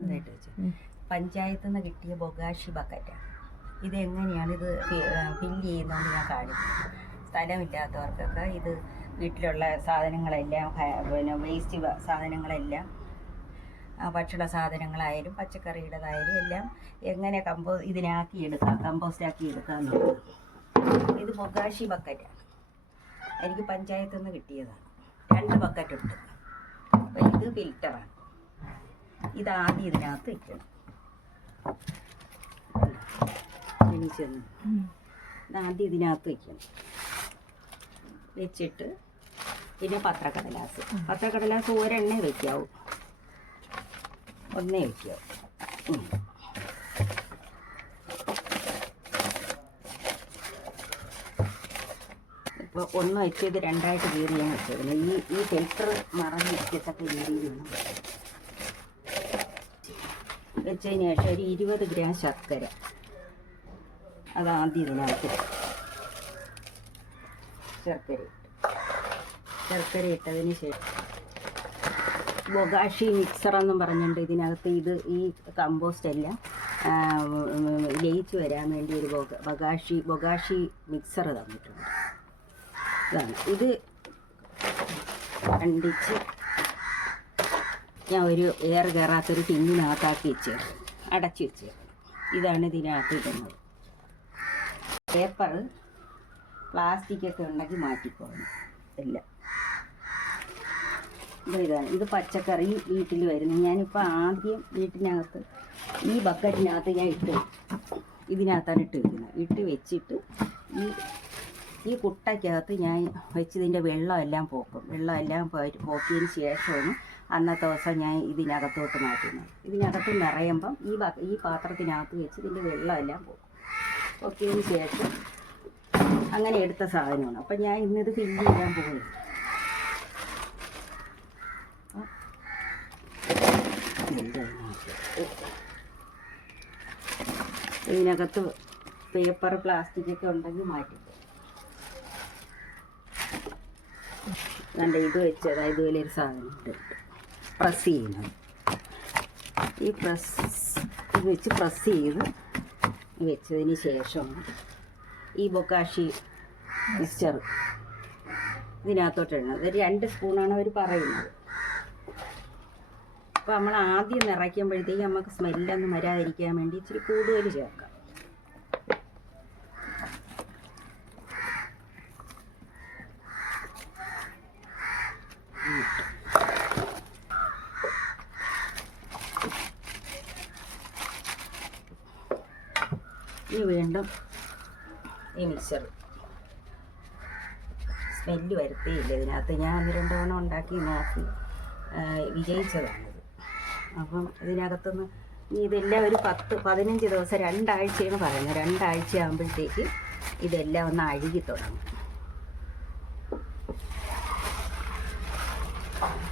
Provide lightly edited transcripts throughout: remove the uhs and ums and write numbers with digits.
ഇതായിട്ട് വെച്ച് പഞ്ചായത്തിൽ നിന്ന് കിട്ടിയ ബൊഗാഷി ബക്കറ്റാണ്. ഇതെങ്ങനെയാണ് ഇത് ഫില്ല് ചെയ്യുന്നതെന്ന് ഞാൻ കാണിക്കും. സ്ഥലമില്ലാത്തവർക്കൊക്കെ ഇത് വീട്ടിലുള്ള സാധനങ്ങളെല്ലാം പിന്നെ വേസ്റ്റ് സാധനങ്ങളെല്ലാം ഭക്ഷണ സാധനങ്ങളായാലും പച്ചക്കറിയുടേതായാലും എല്ലാം എങ്ങനെ കമ്പോസ്റ്റ് ആക്കി എടുക്കാമെന്നുള്ളത്. ഇത് ബൊഗാഷി ബക്കറ്റാണ്. എനിക്ക് പഞ്ചായത്തിൽ നിന്ന് കിട്ടിയതാണ്. 2 ബക്കറ്റുണ്ട്. അപ്പോൾ ഇത് ഫിൽറ്ററാണ്. ഇതാദ്യം ഇതിനകത്ത് വയ്ക്കണം. ഇതാദ്യം ഇതിനകത്ത് വയ്ക്കണം. വെച്ചിട്ട് പിന്നെ പത്രക്കടലാസ് ഒരെണ്ണേ വയ്ക്കാവൂ, ഒന്നേ വയ്ക്കാവൂ. ഇപ്പോൾ ഒന്ന് വെച്ചത് 2ആയിട്ട് കീറിയാൻ വെച്ചതിന് ഈ ഫിൽറ്റർ മറഞ്ഞിരിക്കത്തക്ക രീതിയിൽ വേണം വെച്ചതിന് ശേഷം ഒരു 20 ഗ്രാം ശർക്കര അതാദ്യം ഇതിനകത്ത് ശർക്കര ഇട്ടതിന് ശേഷം ബൊഗാഷി മിക്സർ എന്നും പറഞ്ഞിട്ടുണ്ട്. ഇതിനകത്ത് ഈ കമ്പോസ്റ്റ് എല്ലാം ലയിച്ച് വരാൻ വേണ്ടി ഒരു ബൊഗാഷി മിക്സർ തന്നിട്ടുണ്ട്. ഇതാണ് ഇത് കണ്ടിച്ച് ഞാൻ ഒരു എയർ കയറാത്തൊരു ടിന്നിനകത്താക്കി അടച്ചു വെച്ച്. ഇതാണ് ഇതിനകത്ത് ഇടുന്നത്. പേപ്പർ പ്ലാസ്റ്റിക്കൊക്കെ ഉണ്ടെങ്കിൽ മാറ്റിക്കോണം എല്ലാം. ഇതാണ് ഇത് പച്ചക്കറി വീട്ടിൽ വരുന്നു. ഞാനിപ്പോൾ ആദ്യം വീട്ടിനകത്ത് ഈ ബക്കറ്റിനകത്ത് ഞാൻ ഇതിനകത്താണ് ഇട്ട് വയ്ക്കുന്നത്. ഇട്ട് വെച്ചിട്ട് ഈ കുട്ടയ്ക്കകത്ത് ഞാൻ വെച്ചതിൻ്റെ വെള്ളമെല്ലാം പോക്കിയതിന് ശേഷമാണ് അന്നത്തെ ദിവസം ഞാൻ ഇതിനകത്തോട്ട് മാറ്റുന്നത്. ഇതിനകത്ത് നിറയുമ്പം ഈ പാത്രത്തിനകത്ത് വെച്ച് ഇതിൻ്റെ വെള്ളമെല്ലാം പോക്കിയതിന് ശേഷം അങ്ങനെ എടുത്ത സാധനമാണ്. അപ്പം ഞാൻ ഇന്നത് ഫില്ല് ചെയ്യാൻ പോകുന്നു. ഇതിനകത്ത് പേപ്പർ പ്ലാസ്റ്റിക്കൊക്കെ ഉണ്ടെങ്കിൽ മാറ്റിക്കും. കണ്ട ഇത് വെച്ചത് ഇതുപോലെ ഒരു സാധനം പ്രസ് ചെയ്യുന്നത്. ഇത് വെച്ച് പ്രസ് ചെയ്ത് വെച്ചതിന് ശേഷം ഈ ബൊഗാഷി മിക്സ്ചർ ഇതിനകത്തോട്ട് ഇടണം. ഒരു 2 സ്പൂണാണ് അവർ പറയുന്നത്. അപ്പോൾ നമ്മൾ ആദ്യം നിറയ്ക്കുമ്പോഴത്തേക്ക് നമുക്ക് സ്മെല്ലൊന്നും വരാതിരിക്കാൻ വേണ്ടി ഇച്ചിരി കൂടുതൽ ചേർക്കാം. ഇനി വീണ്ടും ഈ മിക്സർ സ്മെല്ല് വരുത്തേയില്ല. ഇതിനകത്ത് ഞാൻ 1-2 തവണ ഉണ്ടാക്കി നോക്കി വിജയിച്ചതാണിത്. അപ്പം ഇതിനകത്തുനിന്ന് ഇതെല്ലാം ഒരു 10-15 ദിവസം 2 ആഴ്ചയാണ് പറയുന്നത്. 2 ആഴ്ച ആകുമ്പോഴത്തേക്ക് ഇതെല്ലാം ഒന്ന് അഴുകി തുടങ്ങും.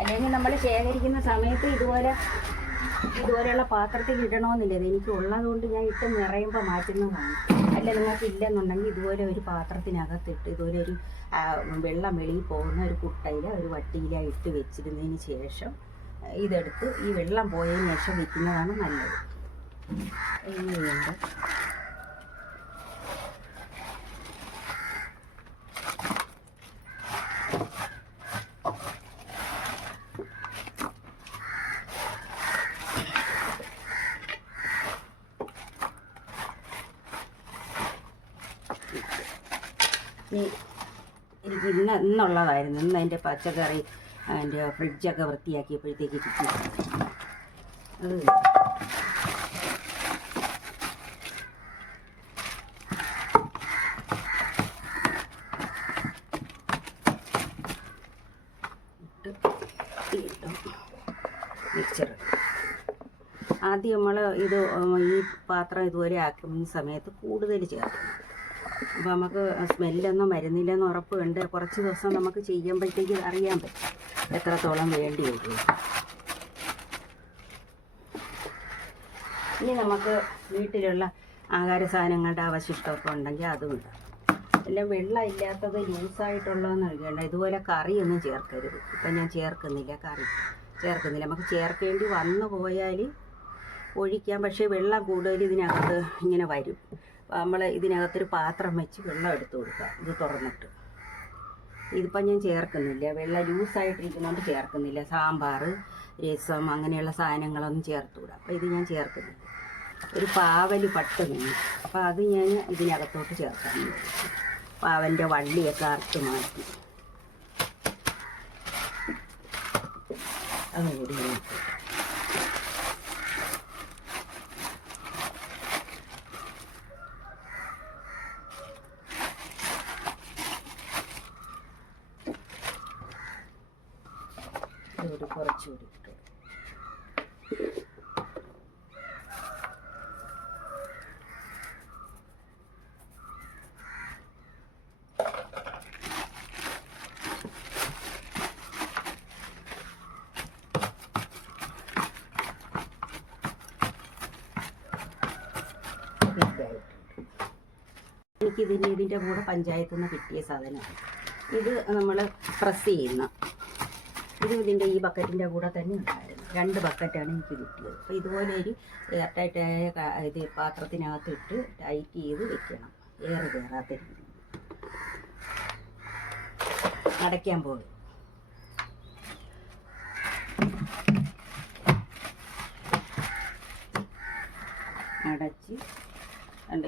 അല്ലെങ്കിൽ നമ്മൾ ശേഖരിക്കുന്ന സമയത്ത് ഇതുപോലെയുള്ള പാത്രത്തിൽ ഇടണമെന്നില്ല. എനിക്ക് ഉള്ളതുകൊണ്ട് ഞാൻ ഇട്ട് നിറയുമ്പോൾ മാറ്റുന്നതാണ്. അല്ല നിങ്ങൾക്ക് ഇല്ലെന്നുണ്ടെങ്കിൽ ഇതുപോലെ ഒരു പാത്രത്തിനകത്തിട്ട് ഇതുപോലെ ഒരു വെള്ളം വെളിയിൽ പോകുന്ന ഒരു കുട്ടയിൽ ഒരു വട്ടിയിലാണ് ഇട്ട് വെച്ചിരുന്നതിന് ശേഷം ഇതെടുത്ത് ഈ വെള്ളം പോയതിന് ശേഷം വെക്കുന്നതാണ് നല്ലത്. ഇനിയുണ്ട് എനിക്ക് ഇന്നുള്ളതായിരുന്നു. ഇന്ന് അതിൻ്റെ പച്ചക്കറി അതിൻ്റെ ഫ്രിഡ്ജൊക്കെ വൃത്തിയാക്കിയപ്പോഴത്തേക്ക് കിട്ടി. അത് മിക്സർ ആദ്യം നമ്മൾ ഈ പാത്രം ഇതുപോലെ ആക്കുന്ന സമയത്ത് കൂടുതൽ ചേർക്കണം. അപ്പോൾ നമുക്ക് സ്മെല്ലൊന്നും വരുന്നില്ലെന്ന് ഉറപ്പ് കണ്ട് കുറച്ച് ദിവസം നമുക്ക് ചെയ്യുമ്പോഴത്തേക്ക് അറിയാൻ പറ്റും എത്രത്തോളം വേണ്ടി വരും. ഇനി നമുക്ക് വീട്ടിലുള്ള ആഹാര സാധനങ്ങളുടെ അവശിഷ്ടമൊക്കെ ഉണ്ടെങ്കിൽ അതും ഇടാം. എല്ലാം വെള്ളം ഇല്ലാത്തത് ലൂസായിട്ടുള്ളതെന്ന് അറിയണ്ട. ഇതുപോലെ കറിയൊന്നും ചേർക്കരുത്. ഇപ്പം ഞാൻ ചേർക്കുന്നില്ല, കറി ചേർക്കുന്നില്ല. നമുക്ക് ചേർക്കേണ്ടി വന്നു പോയാൽ ഒഴിക്കാം. പക്ഷേ വെള്ളം കൂടുതൽ ഇതിനകത്ത് ഇങ്ങനെ വരും. നമ്മൾ ഇതിനകത്തൊരു പാത്രം വെച്ച് വെള്ളം എടുത്ത് കൊടുക്കുക. ഇത് തുറന്നിട്ട് ഇതിപ്പം ഞാൻ ചേർക്കുന്നില്ല, വെള്ളം ലൂസായിട്ടിരിക്കുന്നതുകൊണ്ട് ചേർക്കുന്നില്ല. സാമ്പാർ, രസം അങ്ങനെയുള്ള സാധനങ്ങളൊന്നും ചേർത്തുകൂടാ. അപ്പോൾ ഇത് ഞാൻ ചേർക്കുന്നില്ല. ഒരു പാവൽ പട്ട് വേണം, അപ്പോൾ അത് ഞാൻ ഇതിനകത്തോട്ട് ചേർക്കാൻ. പാവൻ്റെ വള്ളിയൊക്കെ അറുത്ത് മാറ്റി അതുകൂടി കുറച്ചുകൂടി ഇട്ടു. ഇതിൻ്റെ കൂടെ പഞ്ചായത്തിൽ നിന്ന് കിട്ടിയ സാധനമാണ് ഇത്. നമ്മൾ പ്രസ് ചെയ്യുന്ന ഇത് ഇതിൻ്റെ ഈ ബക്കറ്റിൻ്റെ കൂടെ തന്നെ ഉണ്ടായിരുന്നു. 2 ബക്കറ്റാണ് എനിക്ക് കിട്ടിയത്. അപ്പോൾ ഇതുപോലെ ഒരു എയർടൈറ്റായ ഇത് പാത്രത്തിനകത്തിട്ട് ടൈറ്റ് ചെയ്ത് വെക്കണം, എയർ കയറാത്ത രീതിയിൽ. അടയ്ക്കാൻ പോകും. അടച്ച്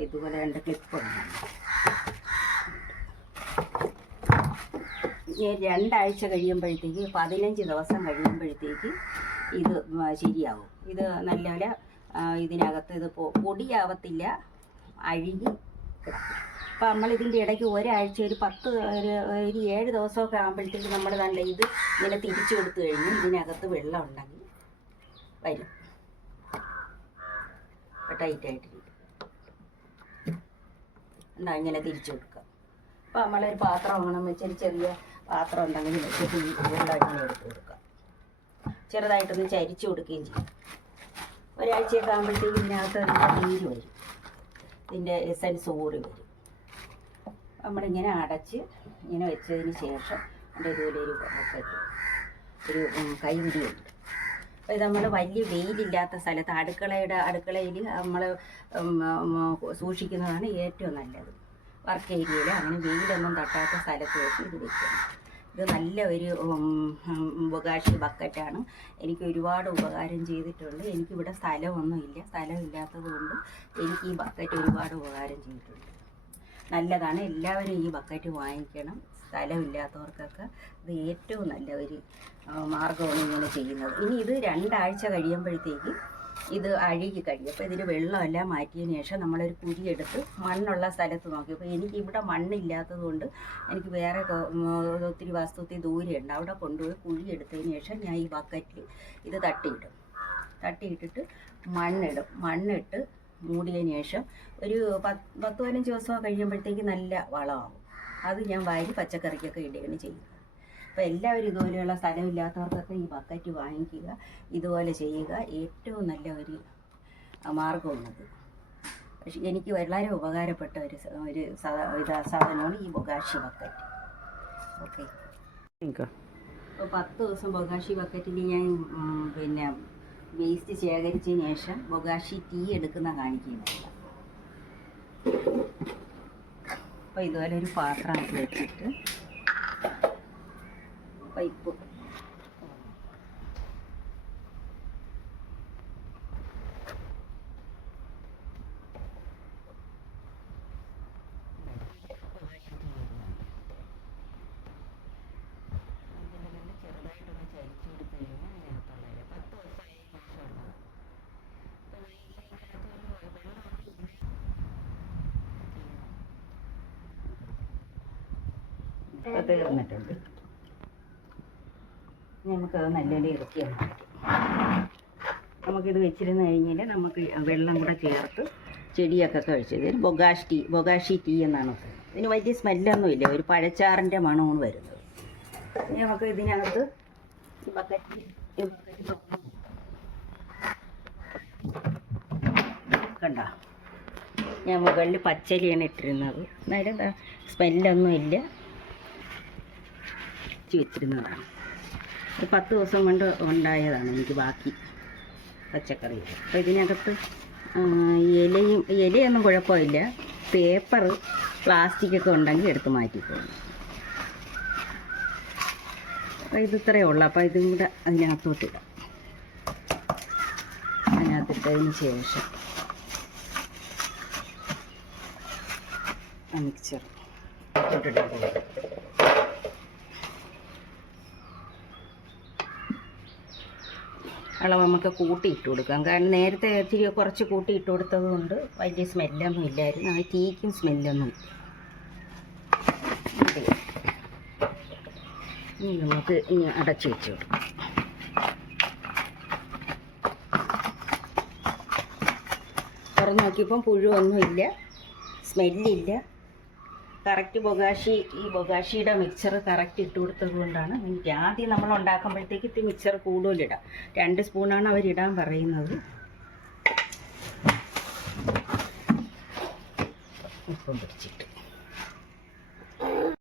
ഇതുപോലെ 2 ക്ലിപ്പ് ഉണ്ടാകും. 2 ആഴ്ച കഴിയുമ്പോഴത്തേക്ക്, 15 ദിവസം കഴിയുമ്പോഴത്തേക്ക് ഇത് ശരിയാവും. ഇത് നല്ല ഇതിനകത്ത് ഇത് പൊടിയാവത്തില്ല, അഴുകി കിടക്കും. അപ്പോൾ നമ്മളിതിൻ്റെ ഇടയ്ക്ക് ഒരാഴ്ച ഒരു 7 ദിവസമൊക്കെ ആകുമ്പോഴത്തേക്ക് നമ്മൾ നല്ല ഇത് ഇങ്ങനെ തിരിച്ചു കൊടുത്തു കഴിഞ്ഞ് ഇതിനകത്ത് വെള്ളം ഉണ്ടെങ്കിൽ വരും. ടൈറ്റായിട്ടിരിക്കും. എന്താ ഇങ്ങനെ തിരിച്ചു കൊടുക്കുക. അപ്പോൾ നമ്മളൊരു പാത്രം വേണം വെച്ചൊരു ചെറിയ പാത്രം ഉണ്ടെങ്കിൽ വെച്ചിട്ട് ഈ വെള്ളം ഇങ്ങനെ എടുത്ത് കൊടുക്കുക. ചെറുതായിട്ടൊന്ന് ചരിച്ചു കൊടുക്കുകയും ചെയ്യും. ഒരാഴ്ചയൊക്കെ ആകുമ്പോഴത്തേക്ക് ഇതിനകത്ത് നീര് വരും, ഇതിൻ്റെ എസൻസ് ഊറി വരും. നമ്മളിങ്ങനെ അടച്ച് ഇങ്ങനെ വെച്ചതിന് ശേഷം അതിൻ്റെ ഇതുപോലെ ഒരു കൈവിടിയുണ്ട്. അപ്പോൾ ഇത് നമ്മൾ വലിയ വെയിലില്ലാത്ത സ്ഥലത്ത് അടുക്കളയിൽ നമ്മൾ സൂക്ഷിക്കുന്നതാണ് ഏറ്റവും നല്ലത്. വർക്ക് ഏരിയയിൽ അങ്ങനെ വെയിലൊന്നും തട്ടാത്ത സ്ഥലത്ത് വെച്ച് ഇത് വെക്കണം. ഇത് നല്ല ഒരു ബൊഗാഷി ബക്കറ്റാണ്. എനിക്ക് ഒരുപാട് ഉപകാരം ചെയ്തിട്ടുണ്ട്. എനിക്കിവിടെ സ്ഥലമൊന്നുമില്ല. സ്ഥലമില്ലാത്തത് കൊണ്ട് എനിക്ക് ഈ ബക്കറ്റ് ഒരുപാട് ഉപകാരം ചെയ്തിട്ടുണ്ട്. നല്ലതാണ്, എല്ലാവരും ഈ ബക്കറ്റ് വാങ്ങിക്കണം. സ്ഥലമില്ലാത്തവർക്കൊക്കെ ഇത് ഏറ്റവും നല്ല ഒരു മാർഗ്ഗമാണ് ഇങ്ങനെ ചെയ്യുന്നത്. ഇനി ഇത് 2 ആഴ്ച കഴിയുമ്പോഴത്തേക്ക് ഇത് അഴുകി കഴിയും. അപ്പോൾ ഇതിൽ വെള്ളമെല്ലാം മാറ്റിയതിന് ശേഷം നമ്മളൊരു കുഴിയെടുത്ത് മണ്ണുള്ള സ്ഥലത്ത് നോക്കി. അപ്പോൾ എനിക്ക് ഇവിടെ മണ്ണില്ലാത്തത് കൊണ്ട് എനിക്ക് വേറെ ഒത്തിരി വസ്തുത്തിൽ ദൂരെയുണ്ട്. അവിടെ കൊണ്ടുപോയി കുഴിയെടുത്തതിന് ശേഷം ഞാൻ ഈ ബക്കറ്റിൽ ഇത് തട്ടിയിട്ടിട്ട് മണ്ണിട്ട് മൂടിയതിന് ശേഷം ഒരു 10-15 ദിവസം കഴിയുമ്പോഴത്തേക്ക് നല്ല വളമാകും. അത് ഞാൻ വാരി പച്ചക്കറിക്കൊക്കെ ഇടുകയാണ് ചെയ്യുന്നത്. അപ്പോൾ എല്ലാവരും ഇതുപോലെയുള്ള സ്ഥലമില്ലാത്തവർക്കൊക്കെ ഈ ബക്കറ്റ് വാങ്ങിക്കുക, ഇതുപോലെ ചെയ്യുക. ഏറ്റവും നല്ല ഒരു മാർഗ്ഗമാണത്. പക്ഷേ എനിക്ക് വളരെ ഉപകാരപ്പെട്ട ഒരു സാധനമാണ് ഈ ബൊഗാഷി ബക്കറ്റ്. ഓക്കെ, അപ്പോൾ 10 ദിവസം ബൊഗാഷി ബക്കറ്റിൽ ഞാൻ പിന്നെ വേസ്റ്റ് ശേഖരിച്ചതിന് ശേഷം ബൊഗാഷി ടീ എടുക്കുന്ന കാണിക്കുന്നില്ല. അപ്പോൾ ഇതുപോലെ ഒരു പാത്രം വെച്ചിട്ട് പൈപ്പ് ചെറുതായിട്ടൊന്ന് ചരിച്ചു കൊടുത്തു കഴിഞ്ഞാൽ അതിനകത്തുള്ള 10 ദിവസമായി മാഷമുള്ളത്. തീർന്നിട്ടുണ്ട്. നമുക്കത് നല്ലപോലെ ഇറക്കിയാൽ മതി. നമുക്കിത് വെച്ചിരുന്ന് കഴിഞ്ഞാൽ നമുക്ക് വെള്ളം കൂടെ ചേർത്ത് ചെടിയൊക്കെ കഴിച്ചു. ഇതിന് ബൊഗാഷി ടീ എന്നാണ്. ഇതിന് വലിയ സ്മെല്ലൊന്നുമില്ല, ഒരു പഴച്ചാറിൻ്റെ മണമാണ് വരുന്നത്. ഇനി നമുക്ക് ഇതിനകത്ത് ഈ ബക്കറ്റ് കണ്ട, ഞാൻ മുകളിൽ പച്ചരിയാണ് ഇട്ടിരുന്നത്. എന്നാലും സ്മെല്ലൊന്നുമില്ല, വെച്ചിരുന്നതാണ്. 10 ദിവസം കൊണ്ട് ഉണ്ടായതാണ് എനിക്ക് ബാക്കി. പച്ചക്കറി ഇടും. അപ്പോൾ ഇതിനകത്ത് ഇലയൊന്നും കുഴപ്പമില്ല, പേപ്പർ പ്ലാസ്റ്റിക്കൊക്കെ ഉണ്ടെങ്കിൽ എടുത്ത് മാറ്റിക്കോളും. അപ്പോൾ ഇത് ഇത്രയേ ഉള്ളൂ. അപ്പോൾ ഇതും കൂടെ അതിനകത്തോട്ടിടാം. അതിനകത്തിട്ടതിന് ശേഷം മിക്സർ ഇട്ടിട്ട് അളവ് നമുക്ക് കൂട്ടിയിട്ട് കൊടുക്കാം. കാരണം നേരത്തെ ഇത്തിരി കുറച്ച് കൂട്ടിയിട്ട് കൊടുത്തത് കൊണ്ട് വലിയ സ്മെല്ലൊന്നും ഇല്ലായിരുന്നു. ആ തീക്കും സ്മെല്ലൊന്നും ഇല്ല. ഇനി നമുക്ക് ഇനി അടച്ചു വെച്ച് കൊടുക്കാം. തുറന്ന് നോക്കിയപ്പം പുഴുവൊന്നുമില്ല, സ്മെല്ലില്ല. കറക്റ്റ് ഈ ബൊഗാഷിയുടെ മിക്സർ കറക്റ്റ് ഇട്ട് കൊടുത്തത് കൊണ്ടാണ്. എനിക്ക് ആദ്യം നമ്മൾ ഉണ്ടാക്കുമ്പോഴത്തേക്ക് ഇത്തിരി മിക്സർ കൂടുതലിടാം. 2 സ്പൂണാണ് അവരിടാൻ പറയുന്നത്. ഉപ്പും പിടിച്ചിട്ട്